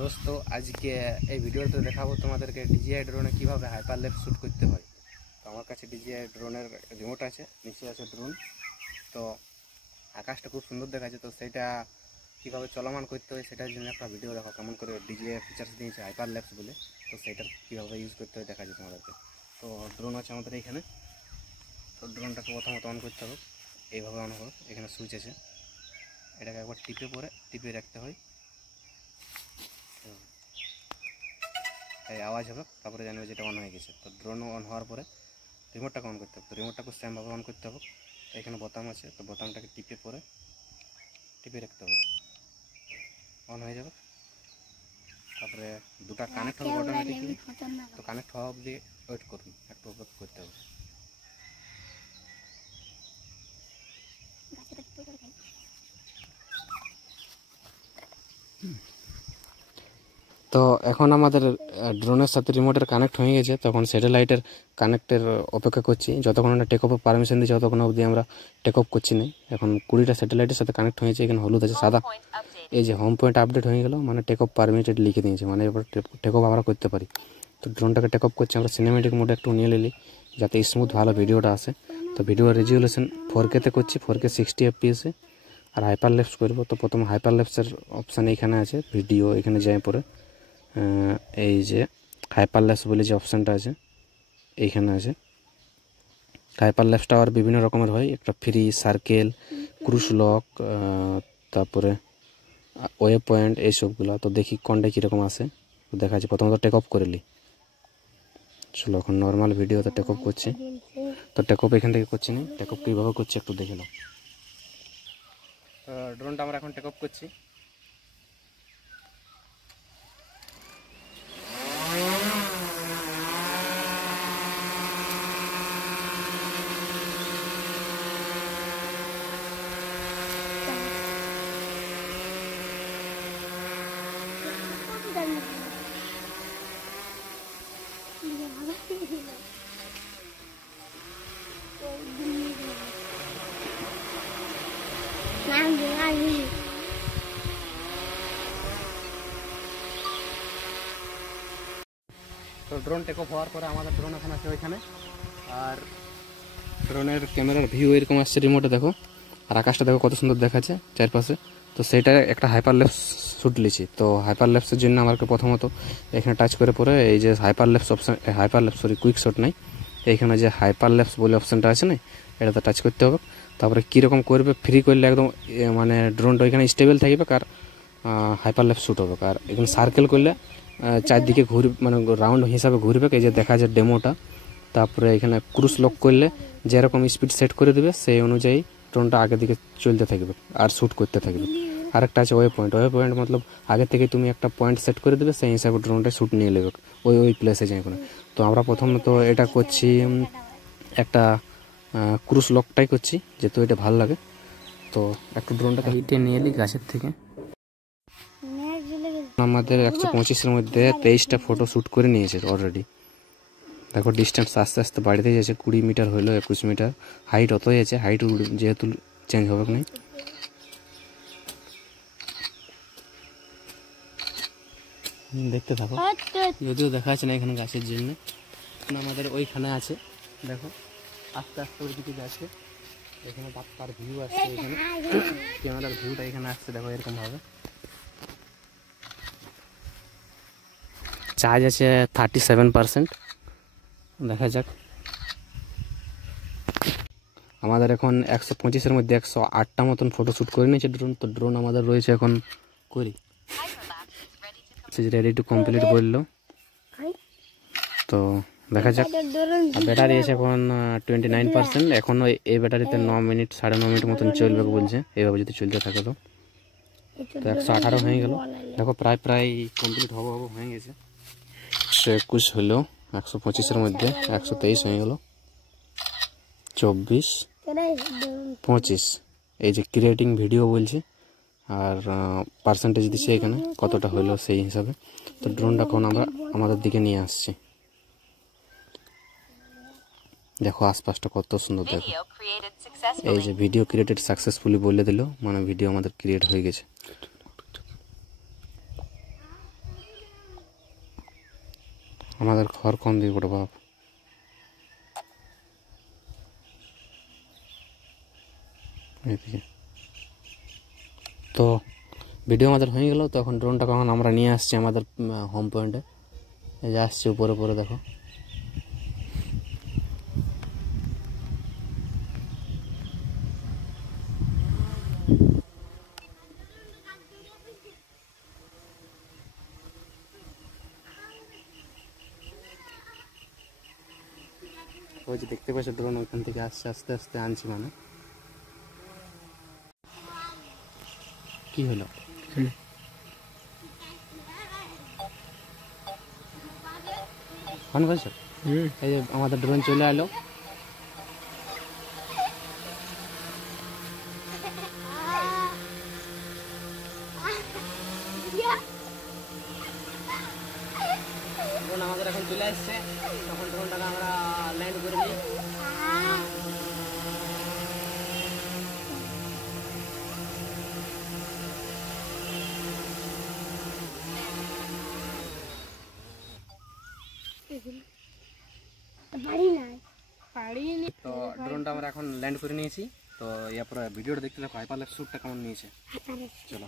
দোস্ত আজকে এই ভিডিওতে দেখাবো তোমাদেরকে ডিজিআই ড্রোনে কিভাবে হাইপারলেপস শুট করতে হয়। তো আমার কাছে ডিজিআই ড্রোনের রিমোট আছে, নিচে আছে ড্রোন। তো আকাশটা খুব সুন্দর দেখাচ্ছে, তো সেটা কীভাবে চলমান করতে হয় সেটার জন্য একটা ভিডিও দেখো, কেমন করে ডিজিআই ফিচার্স দিয়েছে হাইপারলেপস বলে। তো সেটার কীভাবে ইউজ করতে হয় দেখাচ্ছে তোমাদেরকে। তো ড্রোন আছে আমাদের এখানে। তো ড্রোনটাকে প্রথমত অন করতে হবে, এইভাবে অন হবে। এখানে সুইচ আছে, এটাকে একবার টিপে রাখতে হয়, এই আওয়াজ হবে, তারপরে জানবে যেটা অন হয়ে গেছে। তো ড্রোন অন হওয়ার পরে রিমোটটাকে অন করতে হবে। তো রিমোটটাকে সেমভাবে অন করতে হবে। এখানে বোতাম আছে, তো বোতামটাকে টিপে রাখতে হবে, অন হয়ে যাবে। তারপরে দুটা কানেক্ট হবে অটোমেটিকলি। তো কানেক্ট হওয়া অবধি ওয়েট করুন, একটু ওয়েট করতে হবে। তো এখন আমাদের ড্রোনের সাথে রিমোটের কানেক্ট হয়ে গেছে। তখন স্যাটেলাইটের কানেক্টের অপেক্ষা করছি। যতক্ষণ না টেক অফের পারমিশন দিচ্ছে ততক্ষণ অবধি আমরা টেক অফ করছি না। এখন 20টা স্যাটেলাইটের সাথে কানেক্ট হয়েছে। এখানে হলুদ আছে, সাদা, এই যে হোম পয়েন্ট আপডেট হয়ে গেল, মানে টেক অফ পারমিটেড লিখে দিয়েছে, মানে এবার টেক অফ আমরা করতে পারি। তো ড্রোনটাকে টেক অফ করছি আমরা। সিনেমেটিক মোডে একটু নিয়ে নিলি যাতে স্মুথ ভালো ভিডিওটা আসে। তো ভিডিও রেজুলেশন 4K-তে করছি, 4K 60 FPS-এ। আর হাইপারলেপস করবো। তো প্রথমে হাইপারলেপসের অপশান এইখানে আছে, ভিডিও এখানে যাই পরে এই যে হাইপারলেপস বলে যে অপশানটা আছে এইখানে আছে। হাইপারলেপসটা আর বিভিন্ন রকমের হয়, একটা ফ্রি, সার্কেল, ক্রুজ লক, তারপরে ওয়ে পয়েন্ট, এইসবগুলো। তো দেখি কোনটা কীরকম আসে। দেখা যাচ্ছে প্রথমত টেক অফ করে নিই। চলো এখন নর্মাল ভিডিওতে টেক অফ করছি। তো টেক অফ এখান থেকে করছি না, টেক অফ কীভাবে করছি একটু দেখে নাও। ড্রোনটা আমরা এখন টেক অফ করছি। তো ড্রোন টেক অফ হওয়ার পরে আমাদের ড্রোন এখন আছে ওইখানে। আর ড্রোনের ক্যামেরার ভিউ এরকম আসছে রিমোটে, দেখো। আর আকাশটা দেখো কত সুন্দর দেখাচ্ছে চারপাশে। তো সেইটা একটা হাইপারলেপস শ্যুট নিয়েছি। তো হাইপারলেপসের জন্য আমাকে প্রথমত এখানে টাচ করে পরে এই যে হাইপারলেপস অপশান, কুইক শট নাই, এইখানে যে হাইপারলেপস বলে অপশানটা আছে না, এটাতে টাচ করতে হবে। তারপরে কীরকম করবে, ফ্রি করলে একদম মানে ড্রোনটা এখানে স্টেবল থাকবে আর হাইপারলেপস শ্যুট হবে। আর এখানে সার্কেল করলে চারদিকে মানে রাউন্ড হিসাবে ঘুরবে, এই যে দেখা যায় ডেমোটা। তারপরে এখানে ক্রুজ লক করলে যেরকম স্পিড সেট করে দেবে সেই অনুযায়ী ড্রোনটা আগের দিকে চলতে থাকবে আর শ্যুট করতে থাকবে। আরেকটা আছে ওয়ে পয়েন্ট মতলব আগে থেকে তুমি একটা পয়েন্ট সেট করে দেবে, সেই হিসাবে ড্রোনটা শ্যুট নিয়ে নেবে ওই প্লেসে যাই কোনো। তো আমরা প্রথমত এটা করছি, একটা ক্রুজ লকটাই করছি যেহেতু এটা ভালো লাগে। তো একটু ড্রোনটাকে হিটে নিয়ে এলি গাছের থেকে। আমাদের 125-এর মধ্যে 23টা ফটো শ্যুট করে নিয়েছে অলরেডি। দেখো ডিস্টেন্স আস্তে আস্তে বাড়িতে যাচ্ছে, 20 মিটার হলো, 21 মিটার। হাইট অতই আছে, হাইট যেহেতু চেঞ্জ হবে না। দেখতে থাকো, যদিও দেখা যাচ্ছে না এখানে গাছের জন্য। আমাদের ওইখানে আছে, দেখো আস্তে আস্তে ওই দিকে যাচ্ছে। এখানে তার ভিউ আসছে, এখানে ক্যামেরার ভিউটা এখানে আসছে, দেখো এরকম ভাবে। চার্জ আছে 37%। দেখা যাক। আমাদের এখন 125-এর মধ্যে 108টা মতন ফটো শ্যুট করে নিয়েছে ড্রোন। তো ড্রোন আমাদের রয়েছে এখন রেডি টু কমপ্লিট বললো। তো দেখা যাক। ব্যাটারি আছে এখন 29%। এখনও এই ব্যাটারিতে 9 মিনিট 9.5 মিনিট মতন চলবে বলছে, এইভাবে যদি চলতে থাকে। তো 118 হয়ে গেল, দেখো প্রায় কমপ্লিট হয়ে গেছে। 121 হলো, 125-এর মধ্যে 123 হয়ে গেল, 24, 25। এই যে ক্রিয়েটিং ভিডিও বলছে আর পার্সেন্টেজ দিচ্ছে এখানে কতটা হলো সেই হিসাবে। তো ড্রোনটা এখন আমরা আমাদের দিকে নিয়ে আসছি। দেখো আশপাশটা কত সুন্দর, দেখো এই যে ভিডিও ক্রিয়েটেড সাকসেসফুলি বলে দিল, মানে ভিডিও আমাদের ক্রিয়েট হয়ে গেছে। আমাদের ঘর কোন দিকে ওটা বাপ? এইদিকে। তো ভিডিও আমাদের হয়ে গেল। তো এখন ড্রোনটা কখন আমরা নিয়ে আসছি আমাদের হোম পয়েন্টে, এই যে আসছে উপরে উপরে দেখো। ওই যে দেখতে পাচ্ছ ড্রোন ওইখান থেকে আসছে, আস্তে আস্তে আনছি। মানে কি হলো? ফোন করছো? এই যে আমাদের ড্রোন চলে এলো। ড্রোন আমাদের এখন চলে আসছে, তখন ড্রোনটাকে আমরা ল্যান্ড করে নিই। তো ড্রোনটা আমরা এখন ল্যান্ড করে নিয়েছি। তো এরপরে ভিডিওটা দেখতে দেখো হাইপারলেক্স শ্যুটটা কেমন নিয়েছে। চলো।